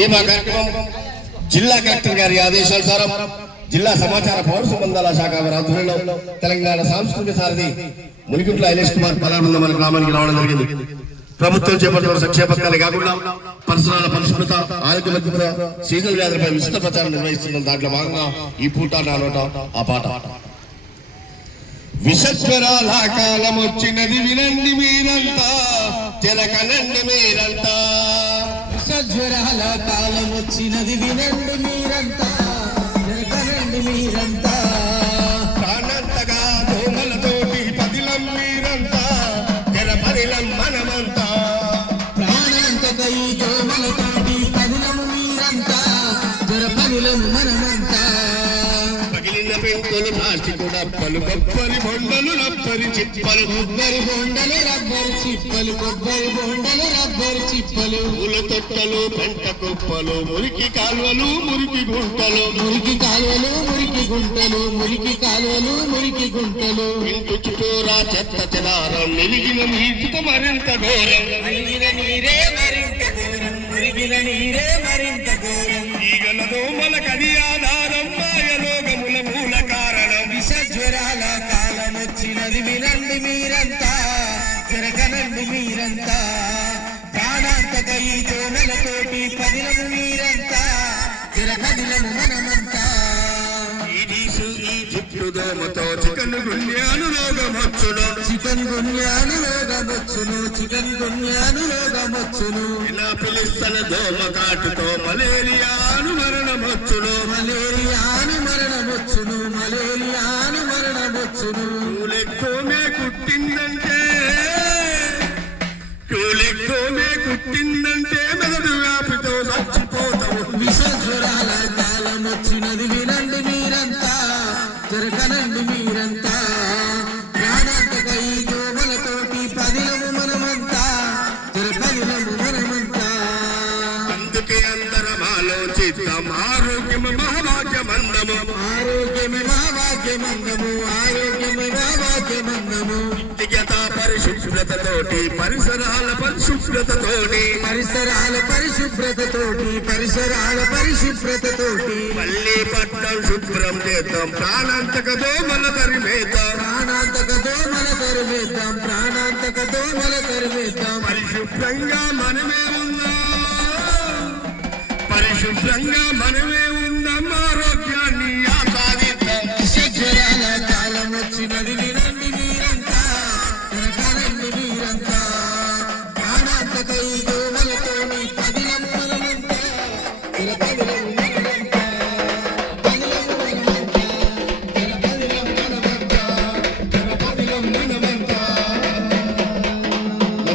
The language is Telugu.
ఈ మా కార్యక్రమం జిల్లా కలెక్టర్ గారి ఆదేశానుసారం జిల్లా సమాచార పౌర సంబంధాల శాఖ వారి ఆధ్వర్యంలో తెలంగాణ సాంస్కృతిక సారథి మునిగుంట్ల ఐలేష్ కుమార్ పలారుంద మన గ్రామానికి రావడం జరిగింది. ప్రభుత్వం చేపడుతున్న సంక్షేమ పథకాలే కాకుండా పరిసరాల పరిశుభ్రత, ఆరోగ్య భద్రత, సీజనల్ వ్యాధులపై విస్తృత ప్రచారం నిర్వహిస్తున్న దాంట్లో భాగంగా ఈ పూట నా నోట ఆ పాట. విషజ్వరాల కాలం వచ్చినది వినండి మీరంతా, జరకనండి మీరంతా. విషజ్వరాల కాలం వచ్చినది వినండి మీరంతా, జరకనండి మీరంతా. ప్రాణంతగా దోమలతోటి పదిలం మీరంతా, జరపదిలం మనమంతా. ప్రాణాంతక ఈ దోమలతోటి పదిలం మీరంతా, జరపదిలం మనమంతా. పగిలిన పెంకులు ప్లాస్టిక్ డబ్బలు, కొబ్బరి బొండలు, రబ్బరి చిప్పలు, కొబ్బరి బొండలు రబ్బరు చిప్పలు, కొబ్బరి బొండలు రబ్బరు చిప్పలు. పూల తొట్టలు, పెంట కుప్పలు, మురికి కాలువలు, మురికి గుంటలు, మురికి కాలువలు, మురికి గుంటలు, మురికి కాలువలు, మురికి గుంటలు. ఇంటి చుట్టూరా చెత్త చెదారం, నిలిగిన నీటితో మరింత ఘోరం. మురిగిన నీరే మరింత ఘోరం, మురిగిన నీరే మరింత ఘోరం. ఈగల దోమల కది ఆధారం, మాయలోగముల మూల కారణం. విషజ్వరాల కాలం వచ్చినది వినండి మీరంతా, జరగనండి మీరంతా. ప్రాణాంతక ఈ దోమలతోటి పదిలము మీరంతా, జరగదిలము మనమంతా. చుట్టు దోమతో చికన్ గున్యాను రోగమొచ్చును, చికన్ గున్యాను రోగమొచ్చును, చికన్ గున్యాను రోగమొచ్చును. ఇలా పిలుస్తన దోమ కాటుతో మలేరియాను మరణమొచ్చును, మలేరియాను మరణమొచ్చును, మలేరియాను మరణమొచ్చును. కూలెక్కువమే కుట్టిందంటే, కూలెక్కువమే కుట్టిందంటే మెదడు వ్యాపితో చచ్చిపోతావు. విషజ్వరాల కాలం వచ్చినది వినండి మీరంతా, జరగనండి మీరంతా. ప్రాణాంతక ఈ దోమలతోటి పదిలము మనమంతా, జరపదిలము మనమంతా. అందుకే అందరం ఆలోచిద్దాం, ఆరోగ్యము మహాభాగ్యమందము. ఆరోగ్యమే మహాభాగ్యమందము, ఆరోగ్యమే మహాభాగ్యమందము. వ్యక్తిగత పరిశుభ్రతతోటి, పరిసరాల పరిశుభ్రతతోటి, పరిసరాల పరిశుభ్రతతోటి, పరిసరాల పరిశుభ్రతతోటి. మళ్ళీ పట్నం శుభ్రం చేద్దాం, ప్రాణాంతక దోమల తరిమేద్దాం. ప్రాణాంతక దోమల తరిమేద్దాం, ప్రాణాంతక దోమల తరిమేద్దాం. పరిశుభ్రంగా మనమే ఉందాం, పరిశుభ్రంగా మనమే ఉందాం, ఆరోగ్యాన్ని ఆస్వాదిద్దాం. విషజ్వరాల కాలం వచ్చినది వినండి మీరంతా, జరగనండి మీరంతా. ప్రాణాంతక ఈ దోమలతోని పదిలం మనమంతా, జరపదిలం మనమంతా. పదిలం మనమంతా, జరపదిలం మనమంతా, జరపదిలం మనమంతా.